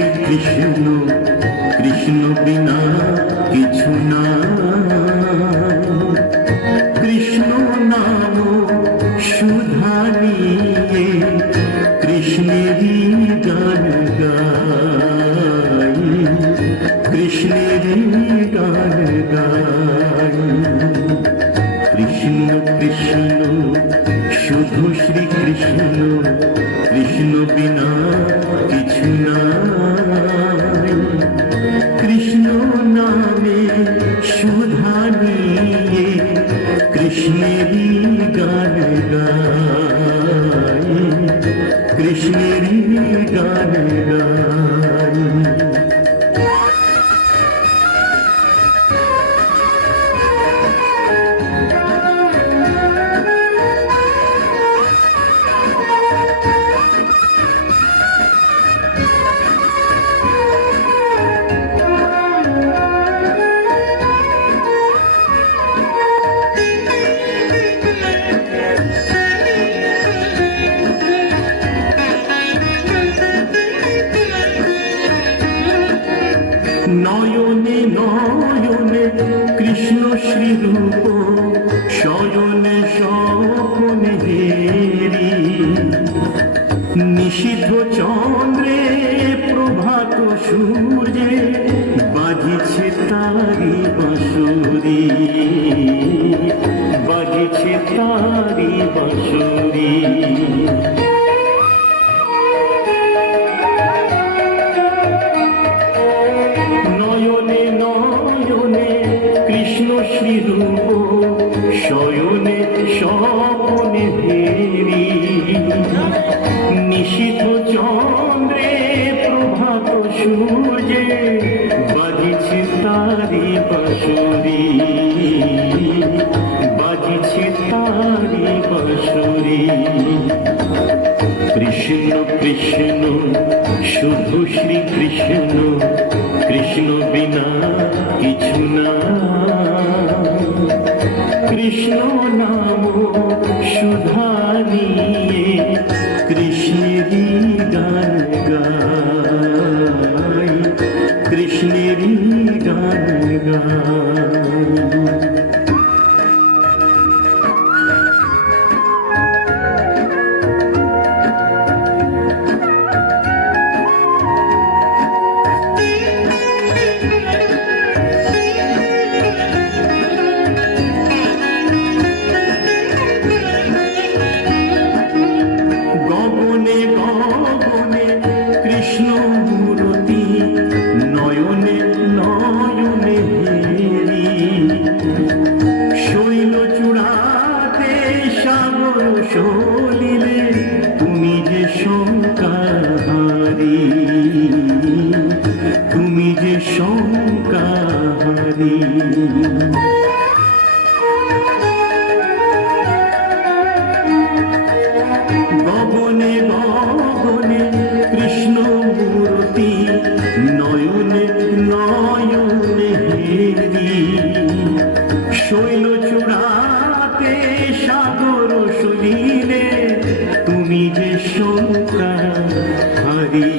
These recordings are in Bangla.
শ্রী কৃষ্ণ, কৃষ্ণ বিনা কিছু না। কৃষ্ণ নাম সুধা নিয়ে কৃষ্ণেরই গান গাই, কৃষ্ণেরই গান গাই। কৃষ্ণ কৃষ্ণ শুধু শ্রী কৃষ্ণ, কৃষ্ণ বিনা কিছু নাই। কৃষ্ণ নামে সুধা নিয়ে কৃষ্ণেরই গান গাই, কৃষ্ণেরই গান গাই। নয়নে নয়নে কৃষ্ণ শ্রীরূপ, শয়নে স্বপনে হেরি। নিষিদ্ধ চন্দ্রে প্রভাত সূর্যে বাজিছে তারি বাঁশুরি, বাজিছে তারি বাঁশুরি। নয়নে নয়নে কৃষ্ণ শ্রীরূপ, শয়নে স্বপনে হেরি। নিষিদ্ধ চন্দ্রে প্রভাত সূর্যে বাজিছে তারি বাঁশুরি, বাজিছে তারি বাঁশুরি। কৃষ্ণ কৃষ্ণ শুধু শ্রী কৃষ্ণ, কৃষ্ণ বিনা কিছু না। কৃষ্ণ নাম সুধা নিয়ে কৃষ্ণেরই গান গাই, কৃষ্ণেরই গান গাই। কৃষ্ণ মূরতি নয়নে নয়নে হেরি। শৈল চূড়াতে সাগর সলিলে তুমি যে শঙ্কাহারি, তুমি যে শঙ্কাহারি। গগনে গগনে কৃষ্ণ মূর্তি নয়নে নয়নে হেরি। শৈল চূড়াতে সাগর সলিলে তুমি যে শঙ্কাহারি,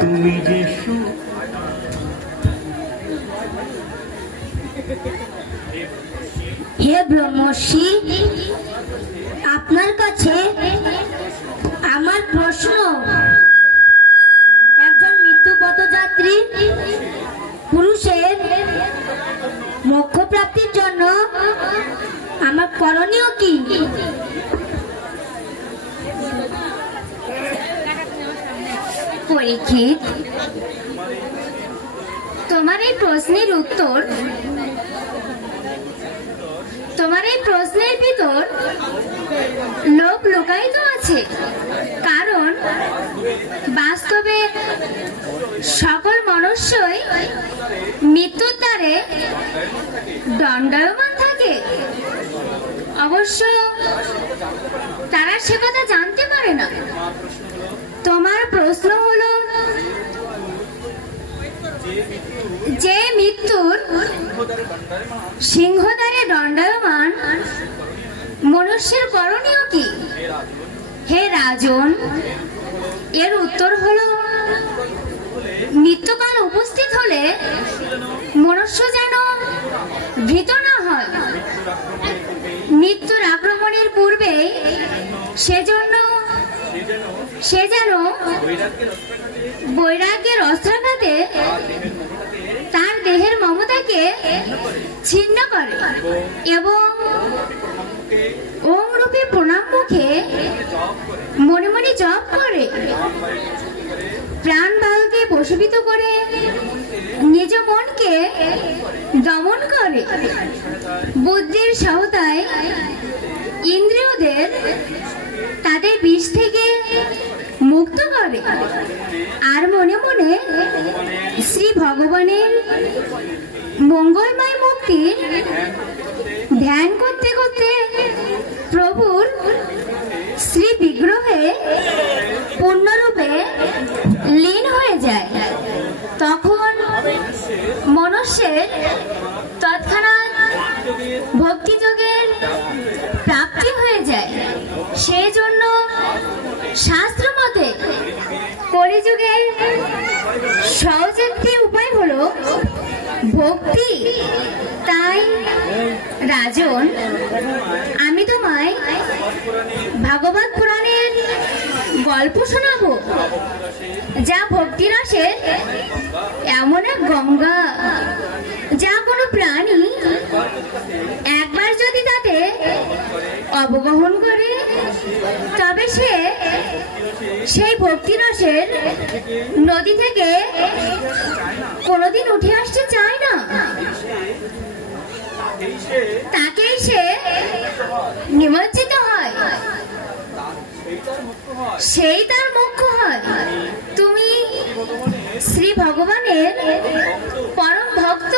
তুমি যে হে ব্রহ্মর্ষি, আপনার কাছে আমার প্রশ্ন। একজন মৃত্যু পথযাত্রী পুরুষের মোক্ষ প্রাপ্তির জন্য আমার করণীয় কি? পরীক্ষিত, তোমার এই প্রশ্নের উত্তর, তোমার এই প্রশ্নের ভিতর লোক লুকায়িত আছে। কারণ বাস্তবে সকল মনুষ্যই মৃত্যুর দ্বারে দণ্ডায়মান থাকে। অবশ্য তারা সে কথা জানতে পারে না। তোমার প্রশ্ন হলো, যে মৃত্যুর সিংহদ্বারে দণ্ডায়মান মনুষ্যের করণীয় কি? হে রাজন, এর উত্তর হলো মৃত্যুকাল উপস্থিত হলে মনুষ্য যেন ভীত না হয়। মৃত্যুর আক্রমণের পূর্বে সে যেন বৈরাগ্যের অস্ত্রাঘাতে তার দেহের মমতাকে ছিন্ন করে এবং ওম রূপে প্রণাম মুখে মনে মনে জপ করে, প্রাণ বায়ুকে বশীভূত করে নিজ মনকে দমন করে, বুদ্ধির সহায়তায় ইন্দ্রিয়দের তাদের বিষ থেকে মুক্ত করে, আর মনে মনে শ্রী ভগবানের মঙ্গলময় মুক্তির ধ্যান করতে করতে প্রভুর শ্রী বিগ্রহে পূর্ণরূপে লীন হয়ে যায়। তখন মনুষ্যের তৎক্ষণাৎ ভক্তিযোগের প্রাপ্তি হয়ে যায়। সেই জন্য শাস্ত্র মতে কলিযুগের সহজ একটি উপায় হলো ভক্তি। তাই রাজন, আমি তোমায় ভাগবত পুরাণের গল্প শোনাবো, যা ভক্তিরসের এমন এক গঙ্গা, যা কোনো প্রাণী একবার যদি তাতে অবগাহন করে তবে সে সেই ভক্তিরসের নদী থেকে কোনোদিন উঠে আসতে চায় না। তাকেই সে নিমজ্জিত হয়, সেই তার মোক্ষ হয়। তুমি শ্রী ভগবানের পরম ভক্ত,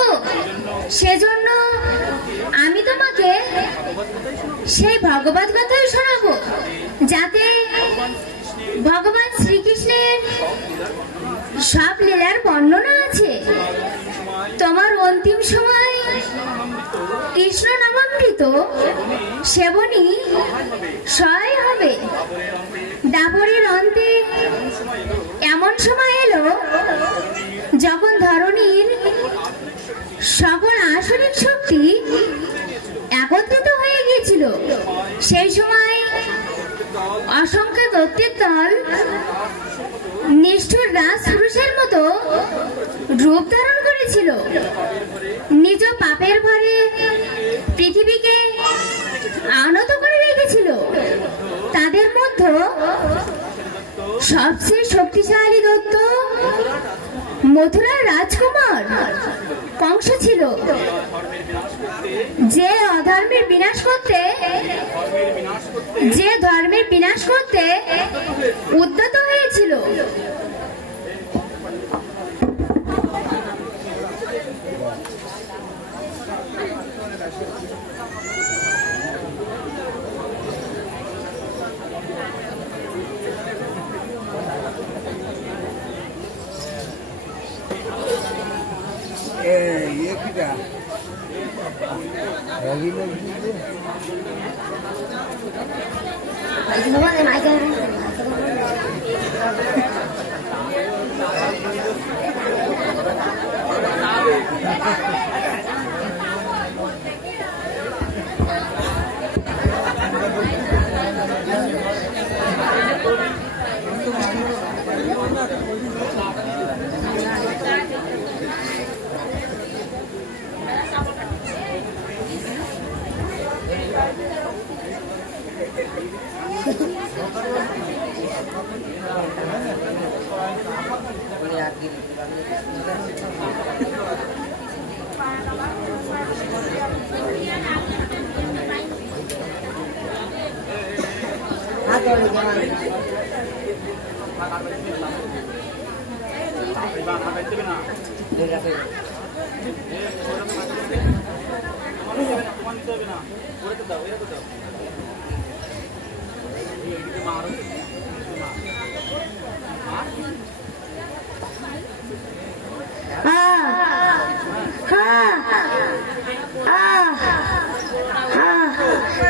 সেজন্য আমি তোমাকে সেই ভগবত কথাই শোনাবো, যাতে ভগবান শ্রীকৃষ্ণের সব লীলার বর্ণনা আছে। তোমার অন্তিম সময় কৃষ্ণ নামামৃত সেবনী সহায় হবে। দাপরের অন্তে এমন সময় এলো যখন ধরণীর সকল আসরিক শক্তি একত্রিত হয়ে গিয়েছিল। সেই সময় অসংখ্য দৈত্যের দল নিষ্ঠুর রাজপুরুষের মতো রূপ ধারণ করেছিল। নিজ পাপের ভরে পৃথিবীকে আনত করে রেখেছিল। তাদের মধ্যে সবচেয়ে শক্তিশালী দৈত্য মথুরার রাজকুমার কংস ছিল, যে ধর্মের বিনাশ করতে উদ্যত হয়েছিল। ये क्या रवि लोग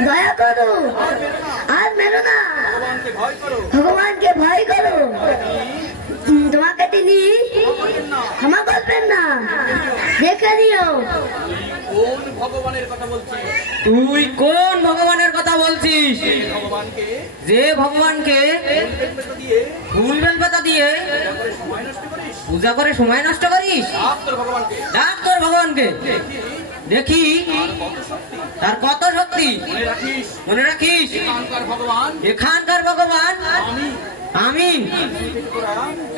দয়া করো, আর মেরো না, ভগবানকে ভয় করো। তোমাকে তিনি দেখে দিও। কোন ভগবানের কথা বলছিস? তুই কোন ভগবানের কথা বলছিস? এই ভগবানকে যে ভগবানকে বেলপাতা দিয়ে ফুল বেলপাতা দিয়ে করে সময় নষ্ট করিস? পূজা করে সময় নষ্ট করিস? ডাক তোর ভগবানকে। ডাক তোর ভগবানকে। দেখি কত শক্তি তার কত শক্তি। মনে রাখিস। মনে রাখিস, এখানকার ভগবান এখানকার ভগবান আমি। আমিন। তোরা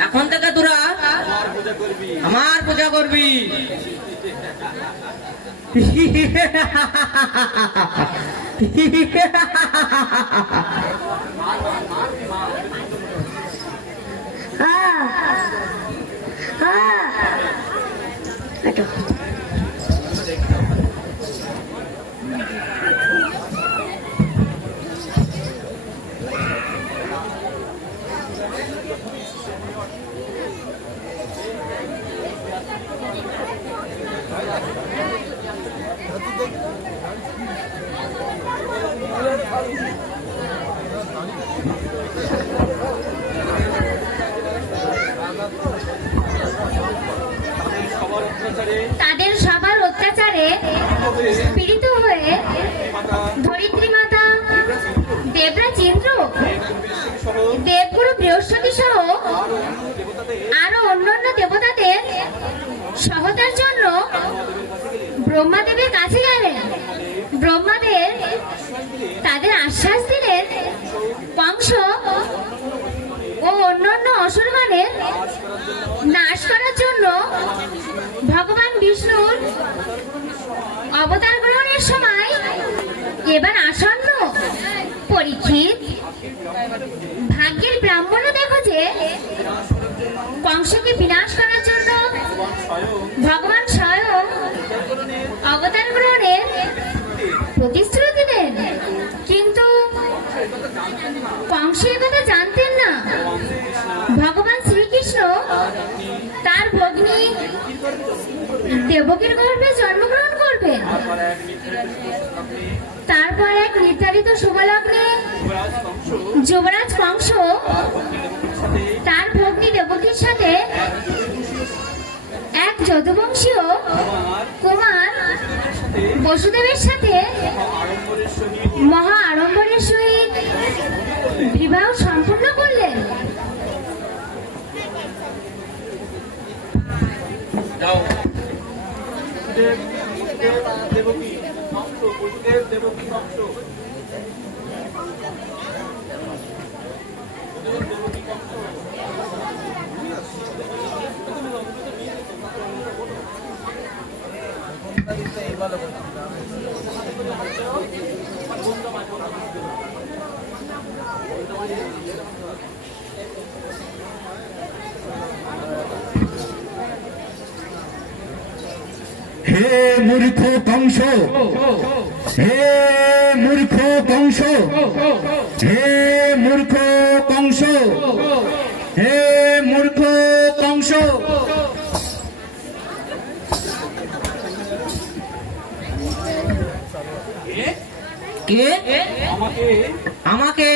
এখন থেকে তোরা আমার পূজা করবি। আমার পূজা করবি। এটো। সবার অত্যাচারে তাদের সবার অত্যাচারে পীড়িত হয়ে মাতা ধরিত্রী মাতা, দেবরাজ ইন্দ্র, সহ দেবগুরু বৃহস্পতি সহ দেবতাদের আরো অন্যান্য দেবতাদের সহায়তার জন্য ব্রহ্মাদেবের কাছে গেলেন। ব্রহ্মাদেব তাদের আশ্বাস দিলেন কংস ও অন্যান্য অসুরগণের নাশ করার জন্য ভগবান বিষ্ণুর অবতার গ্রহণের সময় এবার আসন্ন। পরীক্ষিত, ভাগ্যের ব্রাহ্মণ দেখো যে কংসকে বিনাশ করার জন্য ভগবান স্বয়ং অবতার গ্রহণের প্রতিশ্রুতি দেন। কিন্তু কংস এ কথা জানতেন না। ভগবান শ্রীকৃষ্ণ তার ভগ্নী দেবকীর গর্ভে জন্মগ্রহণ করবেন। তারপর এক নির্ধারিত শুভলগ্নে যুবরাজ কংস তার ভগ্নী দেবকীর সাথে এক যদুবংশীয় কুমার বসুদেবের সাথে মহা আড়ম্বরের সহিত বিবাহ সম্পূর্ণ করলেন। যাও। দেব দেব দেবকী কংস, বসুদেব দেবকী কংস। দেবকী কংস। হে মূর্খ কংস, হে মূর্খ কংস, হে মূর্খ কংস, হে মূর্খ কংস। কে আমাকে আমাকে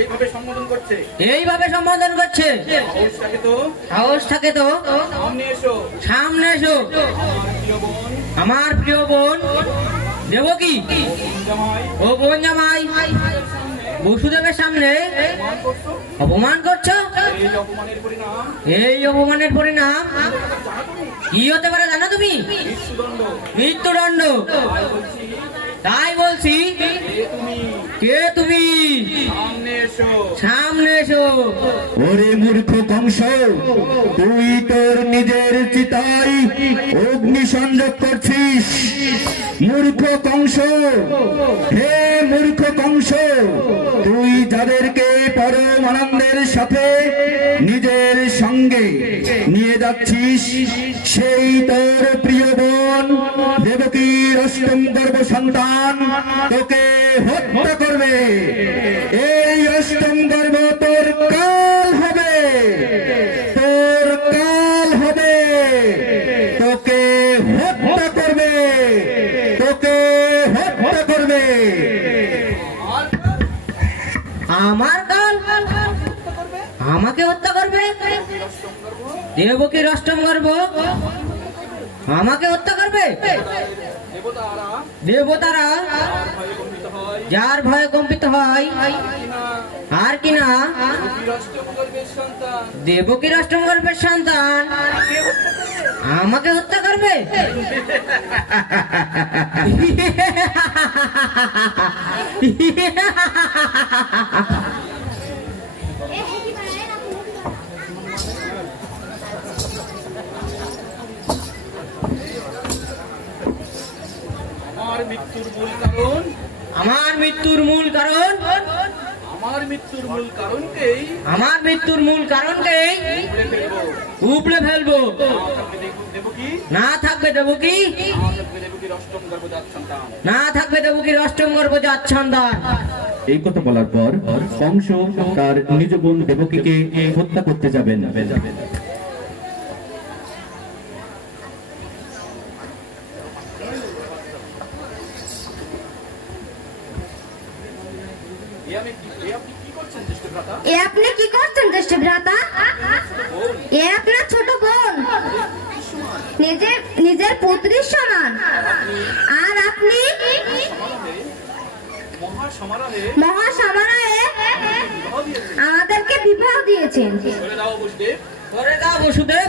এইভাবে সম্বোধন করছে। এইভাবে সম্বোধন করছে? সাহসটাকে তো সাহস থাকে তো সামনে এসো। সামনে এসো। আমার প্রিয় বোন আমার প্রিয় বোন দেবকী জামাই ও বোন জামাই বসুদেবের সামনে মান করছো। অপমান করছো। এই অপমানের পরিণাম এই অপমানের পরিণাম কি হতে পারে জানো তুমি? মৃত্যুদণ্ড। মৃত্যুদণ্ড। তাই বলছি, তাই বলছি, কে তুমি? কে তুমি? সামনে এসো। সামনে এসো। ওরে মূর্খ কংস, তুই তোর নিজের চিতায় অগ্নি সংযোগ করছিস। মূর্খ কংস, হে মূর্খ কংস, তুই যাদেরকে পরম আনন্দের সাথে নিজের সঙ্গে নিয়ে যাচ্ছিস, সেই তোর প্রিয় বোন দেবকীর অষ্টম গর্ভ সন্তান তোকে হত্যা করবে। এই অষ্টম গর্ভ তোর কাল হবে, তোর কাল হবে, তোকে হত্যা করবে, তোকে হত্যা করবে। আমার কাল আমাকে হত্যা করবে? দেবকীর অষ্টম গর্ভ আমাকে হত্যা করবে দেবতারা দেবতারা আর ভয়ে কম্পিত হয় যার ভয়ে কম্পিত হয় কিনা আর কি না বিরাষ্ট্র গর্ভের সন্তান দেবকীর অষ্টম গর্ভের সন্তান আমাকে হত্যা করবে আমার মৃত্যুর মূল কারণ আমার মৃত্যুর মূল কারণ আমার মৃত্যুর মূল কারণকেই আমার মৃত্যুর মূল কারণকেই উপড়ে ফেলবো উপড়ে ফেলবো দেবকী না থাকবে দেবকী দেবকীর অষ্টম গর্ভজাত সন্তান না থাকবে দেবকীর অষ্টম গর্ভজাত সন্তান। এই কথা বলার পর কংস তার নিজ বোন দেবকীকে হত্যা করতে যাবেন। আপনি কি করছেন জ্যেষ্ঠ ভ্রাতা এ আপনি কি করছেন জ্যেষ্ঠ ভ্রাতা? এ আপনার ছোট বোন, নিজের পুত্রীর সমান, আর আপনি মহাসমারোহে মহাসমারোহে বিবাহ দিয়েছেন আমাদেরকে বিবাহ দিয়েছেন। বলে দাও বসুদেব করে দাও বসুদেব,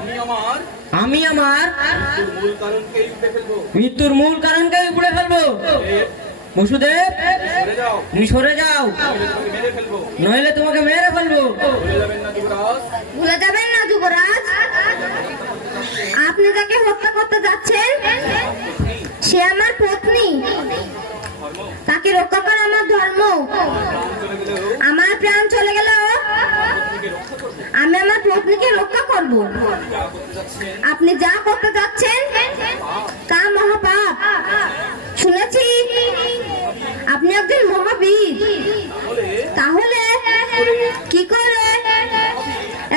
আমি আমার আমি আমার মৃত্যুর মূল কারণকেই উপড়ে ফেলবো মৃত্যুর মূল কারণকে উপড়ে ফেলবো। বসুদেব সরে যাও তুমি সরে যাও, তোমাকে মেরে ফেলবো নইলে তোমাকে মেরে ফেলবো। বলে যাবেন না যুবরাজ ভুলে যাবেন না যুবরাজ, আপনি যাকে হত্যা করতে যাচ্ছেন সে আমার পত্নী, তাকে রক্ষা করা আমার ধর্ম। চলে গেলেও আমার প্রাণ চলে গেল পত্নীকে রক্ষা করবো আমি আমার পত্নীকে রক্ষা করব। যা করতে যাচ্ছেন আপনি যা করতে যাচ্ছেন তা মহাপাপ। শুনেছি আপনি একজন মহাবীর, তাহলে কি করে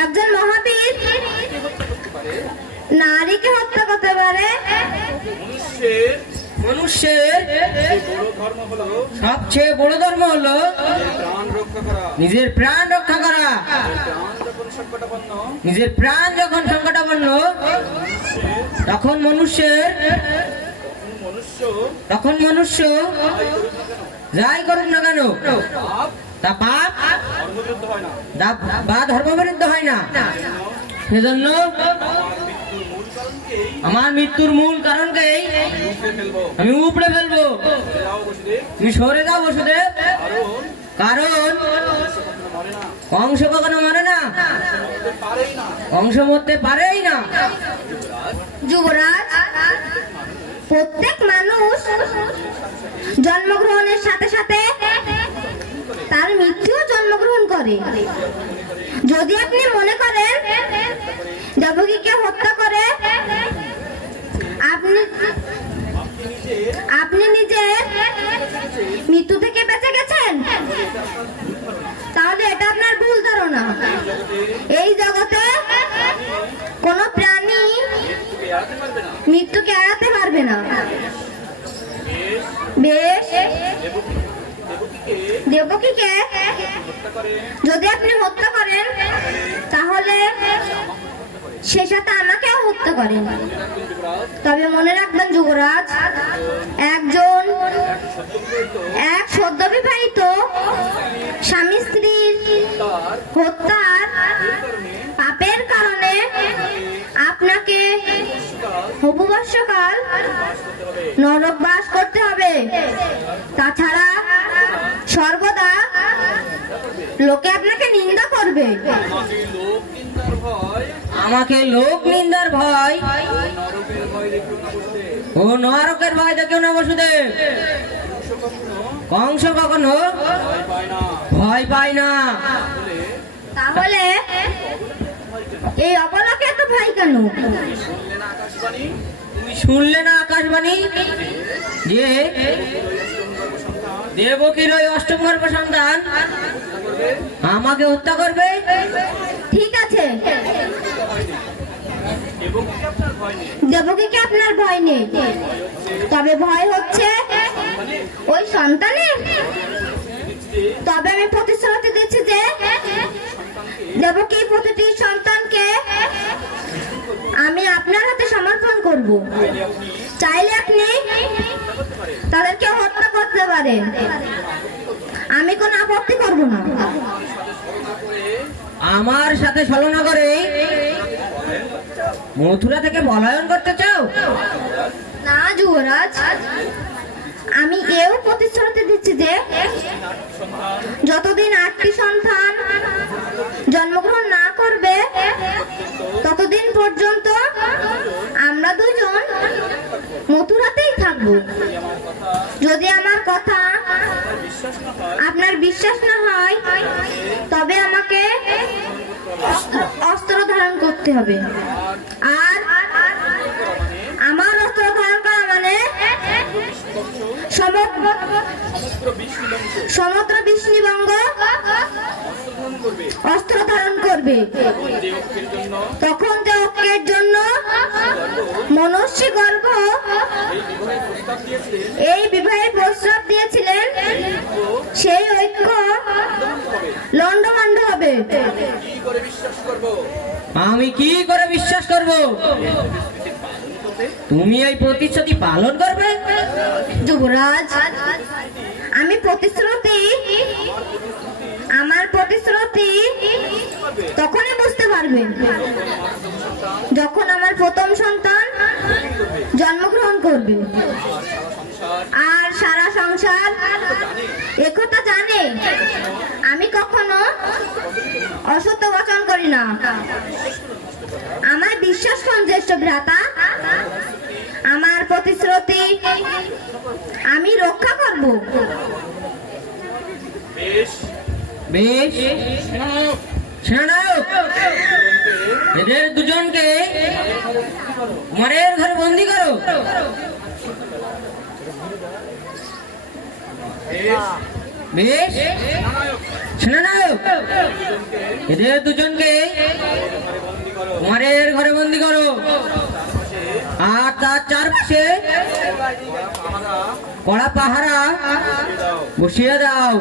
একজন মহাবীর নারীকে হত্যা করতে পারে? মনুষ্যের মানুষের যে বড় ধর্ম হলো সবচেয়ে বড় ধর্ম হলো প্রাণ রক্ষা করা নিজের প্রাণ রক্ষা করা। প্রাণ যখন সংকটাপন্ন নিজের প্রাণ যখন সংকটাপন্ন তখন মনুষ্যের তখন মনুষ্য যাই করুক না কেন পাপ তা পাপ ধর্মযুদ্ধ হয় না বা ধর্মবিরুদ্ধ হয় না। সেজন্য আমার মৃত্যুর মূল কারণকেই আমার মৃত্যুর মূল কারণকেই উপড়ে ফেলবো আমি উপড়ে ফেলবো। যাও বসুদেব তুমি সরে যাও বসুদেব, কারণ কারণ মরে না অংশ কখনো মরে না, মরতে পারেই না অংশ মরতে পারেই না। যুবরাজ, প্রত্যেক মানুষ জন্মগ্রহণের সাথে সাথে তার মৃত্যুও জন্মগ্রহণ করে। যদি আপনি মনে করেন দেবকীকে হত্যা করে আপনি নিজের মৃত্যু থেকে বেঁচে গেছেন, তাহলে এটা আপনার ভুল ধারণা। এই জগতে কোনো প্রাণী এড়াতে পারবে না মৃত্যুকে এড়াতে পারবে না। বেশ, দেবকীকে যদি আপনি হত্যা করেন তাহলে সে সাথে আমাকেও হত্যা করেন। তবে মনে রাখবেন যুবরাজ, এক সদ্য বিবাহিত স্বামী স্ত্রীর হত্যার পাপের কারণে আপনাকে উপবাসকাল নরক বাস করতে হবে। তাছাড়া সর্বদা লোকে আপনাকে নিন্দা করবে। আমাকে লোক নিন্দার ভয় নরকের ভয় দেখিও না বসুদেব ও নরকের ভয় দেখেও না বসুদেব। কংস কখনো ভয় পায় না ভয় পায় না। তাহলে এই অবলাকে এত ভয় কেন? শুনলে না আকাশবাণী তুমি শুনলে না আকাশবাণী যে দেবকীর ওই অষ্টম গর্ভ সন্তান আমাকে হত্যা করবে? ঠিক আছে, দেবকীকে আপনার ভয় নেই দেবকীকে আপনার ভয় নেই, তবে ভয় হচ্ছে ওই সন্তানের। তবে আমি প্রতিশ্রুতি দিচ্ছি যে দেবকী প্রতিটি সন্তানকে আমি আপনার হাতে সমর্পণ করব। চাইলে আপনি তাদেরকে হত্যা করতে পারেন, আমি কোনো আপত্তি করব না। আমার সাথে ছলনা করে মথুরা থেকে পলায়ন করতে চাও? না যুবরাজ, আমি এও প্রতিশ্রুতি দিচ্ছি যে যতদিন 8টি সন্তান জন্মগ্রহণ না করবে ততদিন পর্যন্ত আমরা দুজন মথুরাতেই থাকব। যদি আমার কথা আপনার বিশ্বাস না হয় তবে আমাকে অস্ত্র ধারণ করতে হবে। আর আমার অস্ত্র ধারণ করা মানে সমগ্র বিষ্ণুবঙ্গ অস্ত্র ধারণ করবে। তখন দেবকের জন্য মনুষ্য গর্ভ এই বিবাহের প্রস্তাব দিয়েছিলেন, সেই ঐক্য লণ্ডভণ্ড হবে। আমি কি করে বিশ্বাস করব তুমি এই প্রতিশ্রুতি পালন করবে? যুবরাজ, আমি আমার প্রতিশ্রুতি তখনই বুঝতে পারবেন যখন আমার প্রথম সন্তান জন্মগ্রহণ করবে। আর সারা সংসার একথা জানে আমি কখনো অসত্য বচন করি না। আমার বিশ্বাস করুন জ্যেষ্ঠ ভ্রাতা, আমার প্রতিশ্রুতি আমি রক্ষা করব। বেশ, সেনানায়ক, এদের দুজনকে কুমারের ঘরে বন্দি করো। বেশ, সেনানায়ক, এদের দুজনকে কুমারের ঘরে বন্দি করো আর তার চারপাশে কড়া পাহারা বসিয়ে দাও।